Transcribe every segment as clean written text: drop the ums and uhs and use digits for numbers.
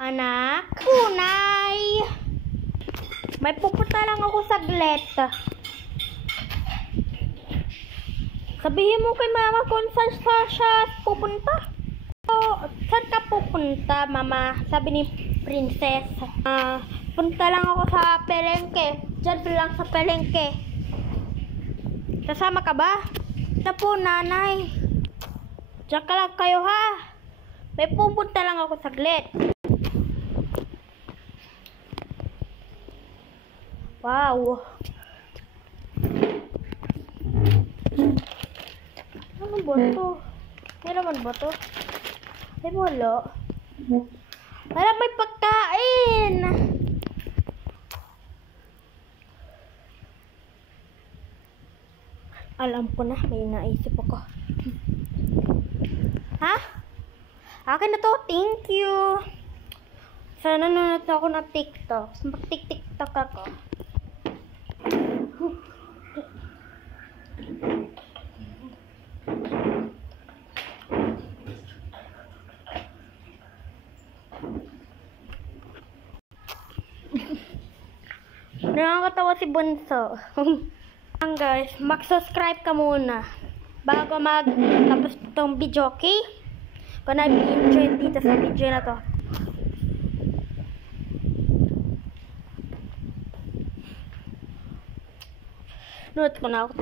Anak, kunay. May pupunta lang ako saglit. Sabihin mo kay mama kung saan siya pupunta. Saan ka pupunta, mama? Sabi ni Princess. Punta lang ako sa palengke. Diyan lang sa palengke. Kasama ka ba? Na po, nanay. Diyan ka lang kayo, ha? May pupunta lang ako saglit. Wow. Ano ba ito? May naman ba ito? Ay, wala. Wala, may pagkain. Alam ko na, may naisip ako. Ha? Akin na to, thank you. Sana nanonood ako ng TikTok. Mag-TikTok ako. Nakakatawa si Bunso. Guys, mag-subscribe ka muna bago mag-tapos itong video, okay? Kung nag-enjoy dito sa video na to. Note ko na ako.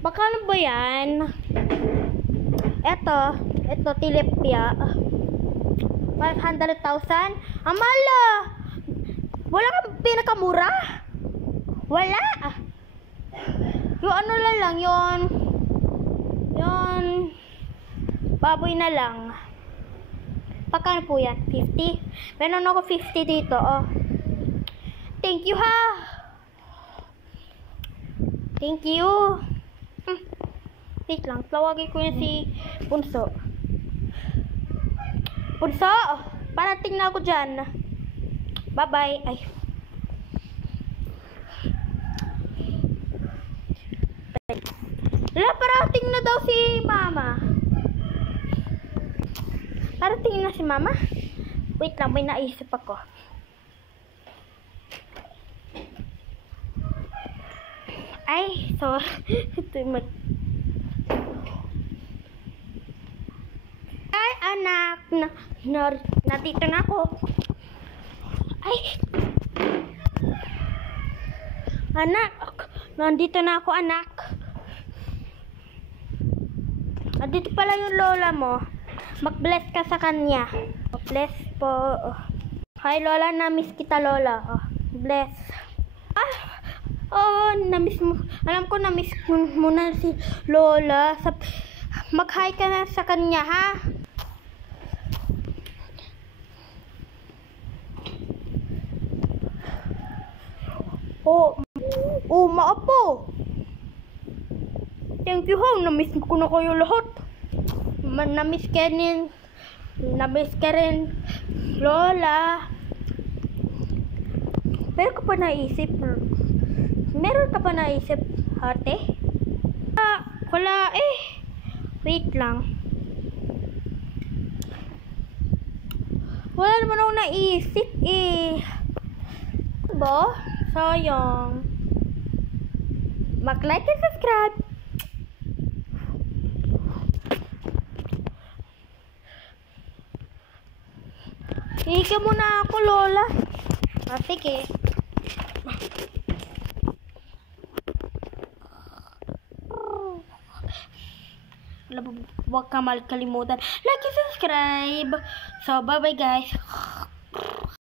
Baka ano ba yan? Ito, tilapia. 500,000? Amala! Wala kang pinakamura? Wala! Yung ano lang, yon baboy na lang. Pagkano po yan? 50? Meron ako 50 dito, oh. Thank you, ha! Thank you! Wait lang, tawagin ko yan si Bunso. Bunso! Parating na ako dyan. Bye-bye. Ay. Wala, parating na daw si mama. Parating na si mama? Wait lang, may naisip ako. Ay, sorry. Ito yung ay, anak. Nandito na ako. Ay. Anak. Nandito na ako, anak. Nandito pala yung lola mo. Mag-bless ka sa kanya. Bless po. Hi, lola. Na-miss kita, lola. Bless. Na-miss mo. Alam ko, na-miss mo na si lola. Mag-hi ka na sa kanya, ha? Maapo. Thank you, ho. Na-miss ko na kayo lahat. Na-miss ka rin, lola. Meron ka pa naisip, ate? Wala eh. Wait lang. Wala naman ako naisip eh. Ba? Sayang. Mag-like and subscribe. Higa muna ako, lola. Sige. Huwag ka kalimutan like and subscribe. So, bye-bye guys.